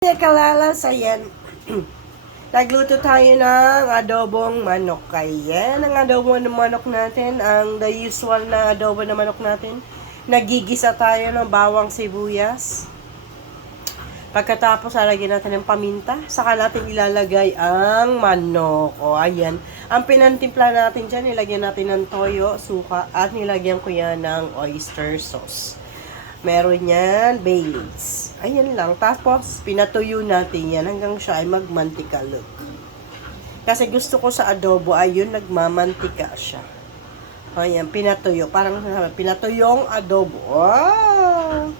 Kalalas, ayan. Nagluto tayo ng adobong manok. Ayan, ang adobo ng manok natin, ang the usual na adobo ng manok natin. Nagigisa tayo ng bawang sibuyas. Pagkatapos, lalagyan natin ng paminta. Saka natin ilalagay ang manok. O, ayan. Ang pinantimpla natin dyan, nilagyan natin ng toyo, suka, at nilagyan ko yan ng oyster sauce. Meron yan, Baileys. Ayan lang. Tapos, pinatuyo natin yan hanggang siya ay magmantika look. Kasi gusto ko sa adobo, ayun, nagmamantika siya. Ayan, pinatuyo. Parang pinatuyong adobo. Wow!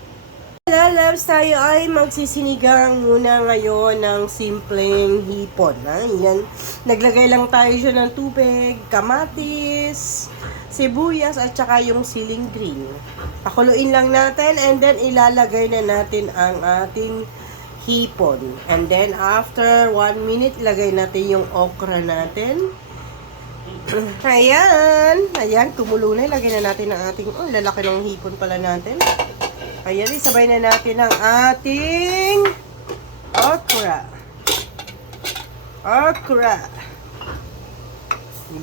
Lalabs, tayo ay magsisinigang muna ngayon ng simpleng hipon. Ayan. Naglagay lang tayo siya ng tubig, kamatis, sibuyas, at saka yung siling green. Pakuluin lang natin and then ilalagay na natin ang ating hipon. And then after 1 minute, ilagay natin yung okra natin. Ayan. Ayan, kumulo na. Ilagay na natin ang ating, lalaki ng hipon pala natin. Ayan, isabay na natin ang ating okra. Okra.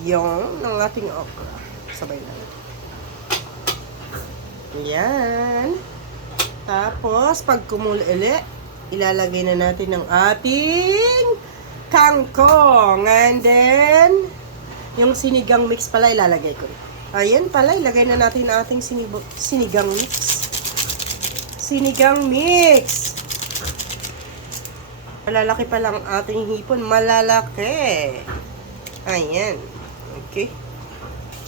Yung ang ating okra. Sabay na. Ayan. Tapos, pag kumuli, ilalagay na natin ang ating kangkong. And then, yung sinigang mix pala, ilalagay ko. Ayan pala, ilagay na natin ang ating sinigang mix. Sinigang mix. Malalaki pa lang ating hipon. Malalaki. Ayan. Okay.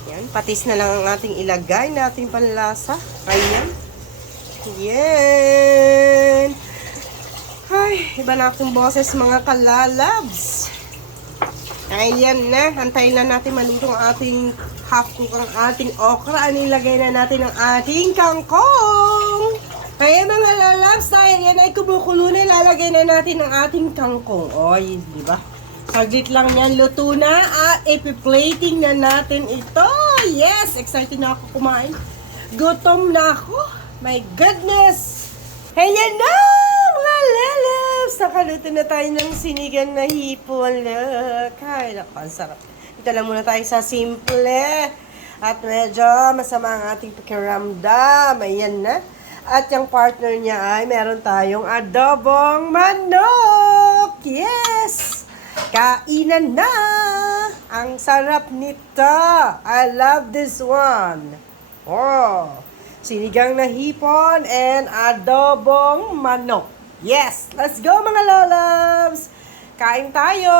Ayan. Patis na lang ang ating ilagay na ating panlasa. Ayan. Ayan. Ay, iba na akong boses mga kalalabs. Ayan na. Antayin lang natin maluto ang ating half cook ang ating okra. Anilagay na natin ang ating kangkong. Kaya mga lalabs, dahil yan ay kumukulo na, lalagay na natin ang ating kangkong. Oy, di ba? Saglit lang yan, luto na at ipi-plating na natin ito. Yes, excited na ako kumain. Gutom na ako. My goodness. Ayan na, mga lalabs. Nakaluto na tayo ng sinigang na hipon. Look. Ay, naku, ang sarap. Ito lang muna tayo sa simple. At medyo masama ang ating pakiramdam. Ayan na. At yung partner niya ay meron tayong adobong manok. Yes! Kainan na! Ang sarap nito. I love this one. Oh! Sinigang na hipon and adobong manok. Yes! Let's go mga lolabs! Kain tayo!